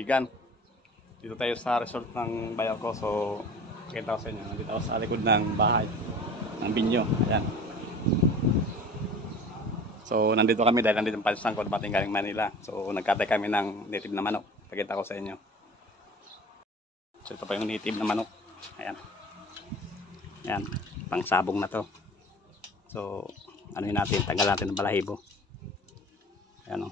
kaibigan. Dito tayo sa resort ng bayaw ko. So, pakita ko sa inyo. Nandito ako sa likod ng bahay ng Binyo. Ayan. So, nandito kami dahil nandito yung pansang ko dumating galing Manila. So, nagkatay kami ng native na manok. Pakita ko sa inyo. So, ito pa yung native na manok. Ayan. Ayan. Pangsabong na to. So, ano yun natin? Tanggal natin ng balahibo. Ayan o.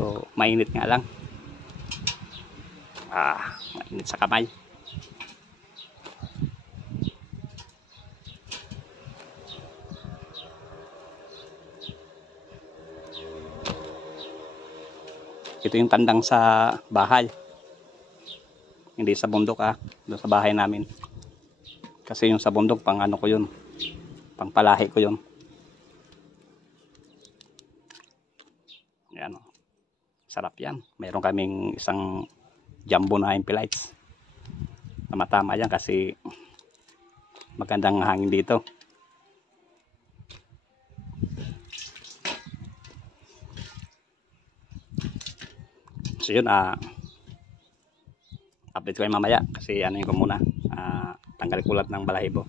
So, mainit nga lang. Mainit sa kamay. Ito yung tandang sa bahay. Hindi sa bundok doon sa bahay namin. Kasi yung sa bundok pang ano ko yun. Pang palahi ko yun. Ayan o. Sarap yan. Mayroon kaming isang jumbo na MP lights. Tama-tama yan kasi magandang hangin dito. So yun, update ko kayo mamaya kasi ano ko muna, tanggal kulat ng balahibo.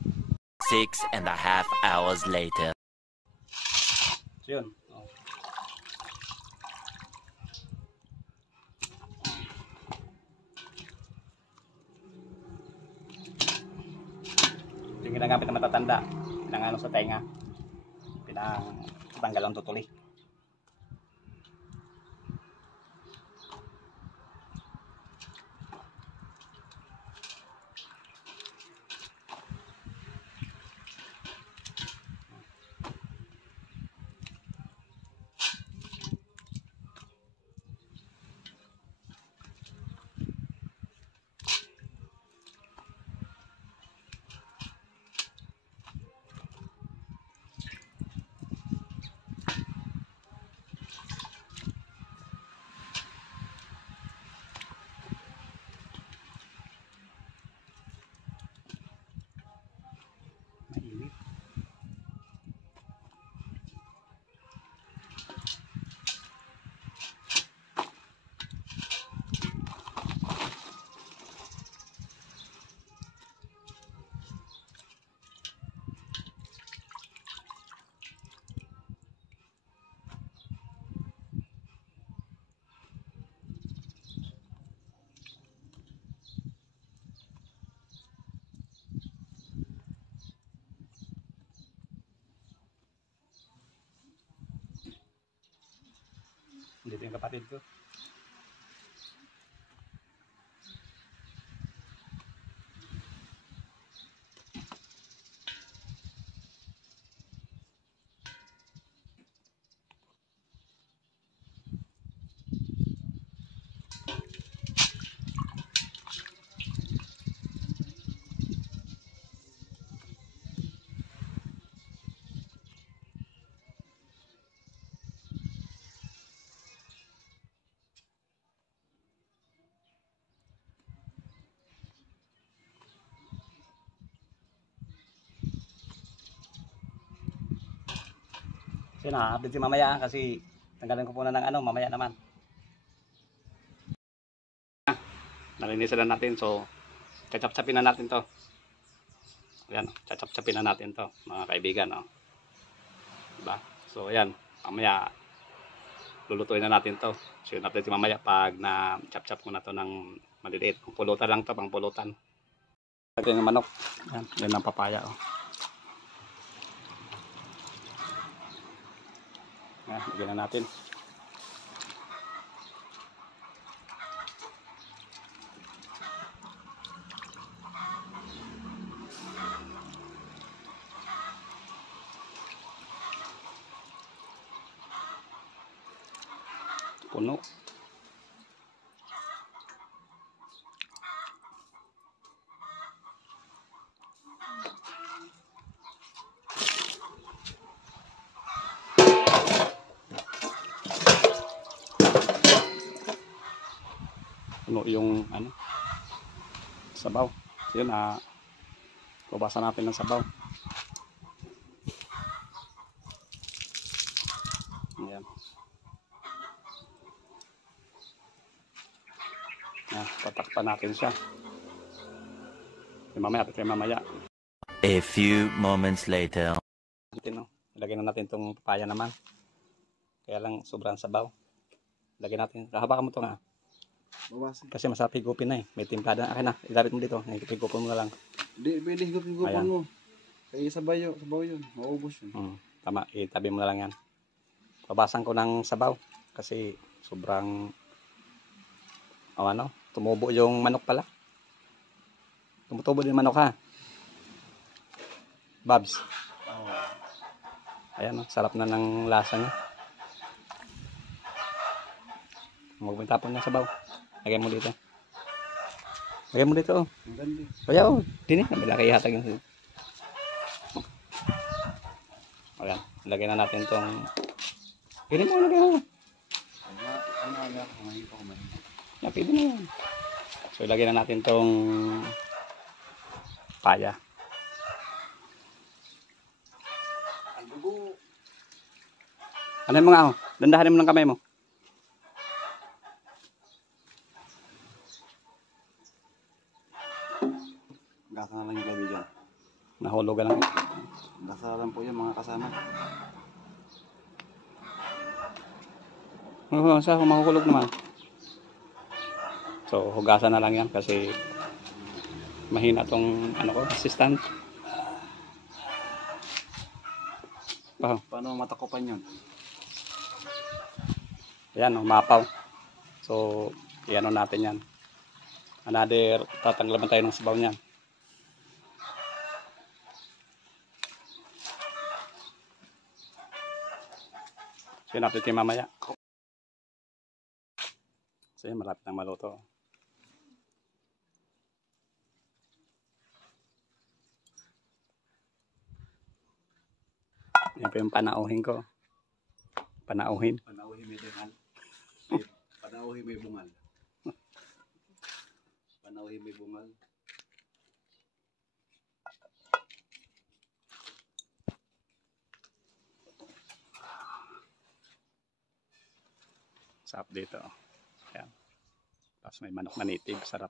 6.5 hours later. So yun. Yung ginagamit ng matatanda, pinangano sa tenga, pinangtanggal ang tutuli. Dito yung kapatid ko. So yun, update yung mamaya kasi tanggalan ko muna ng ano, mamaya naman. Nalinisan na natin, so chachap-chapin na natin to. Ayan, chachap-chapin na natin to, mga kaibigan. Diba? So ayan, mamaya lulutuin na natin to. So yun, update yung mamaya pag na chap-chap ko na to ng maliliit. Pang pulutan lang to, pang pulutan. Lagyan yung manok. Ayan, yan ang papaya. Lagyan na natin. Puno. Puno yung ano, sabaw. Yun, babasan natin ng sabaw. Ayan. Tatakpan natin siya. Mamaya. A few moments later. Ilagay na natin itong papaya naman. Kaya lang sobrang sabaw. Ilagay natin. Habakan mo ito nga. Bawasan. Kasi masarap higupin na eh. May timplada na. Akin na. Ilapit mo dito. Higupin mo na lang. Hindi, pwede higop-higupan mo. Kaya sabaw yun. Maubos yun. Tama. Itabi mo na lang yan. Babasan ko ng sabaw. Kasi sobrang tumubo yung manok pala. Tumutubo din manok ha. Babs. Ayan, sarap na ng lasa niya. Magpintapon niya sabaw. Lagay mo dito. Oh. Ang ganda. Kaya dini. Nabilaki ihatag yun. Ayan, lagay na natin itong. Pili mo, lagay mo. Yan, pili na yan. So, ilagay na natin itong paya. Ano yung mga dandahanin mo ng kamay mo. Gasa na lang yung kaibigan. Nahulugan lang. Gasa na lang po yung mga kasama. Sa makukulog naman. So, hugasan na lang yan kasi mahina tong assistant. Paano matakopan yun? Yan, mapaw. So, iano natin yan. Another, tatanggalan tayo ng sabaw niyan. So, yun, update kayo mamaya. So, yun, malapit na maluto. Yan po yung panauhin ko. Panauhin may bungal. Panauhin may bungal. Panauhin may bungal. Sarap dito. Ayan. Tapos may manok na native. Sarap.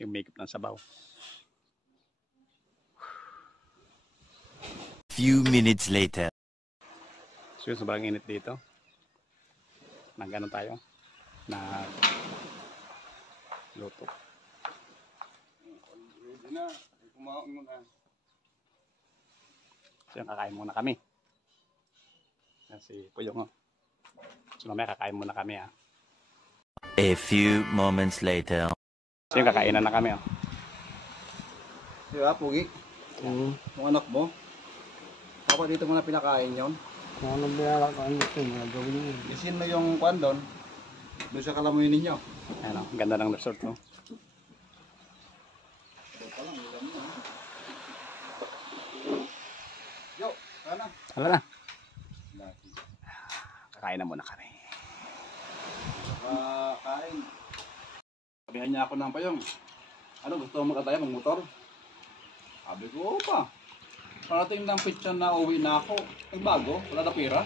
Yung makeup ng sabaw. Few minutes later. So, sobrang init dito. Nag-ano tayo? Luto. So, kakain muna kami. Kasi Puyong. So, mamaya kakain muna kami. A few moments later. So, yung kakainan na kami. Diba, Pugi? Yung anak mo? Ako dito mo na pinakain yun. Kung anong binalakain nito, gawin nyo. Isin mo yung kwan doon. Doon sa kalamuyin ninyo. Ayan, ang ganda ng resort. No? Yo, sana. Hala na. Kakain na muna kami. Kain. Sabihan niya ako ng Payong. Ano, gusto mo magkataya mag-motor? Sabi ko, pa. Parating ng pitsa na uwi na ako. Nagbago, wala na pira.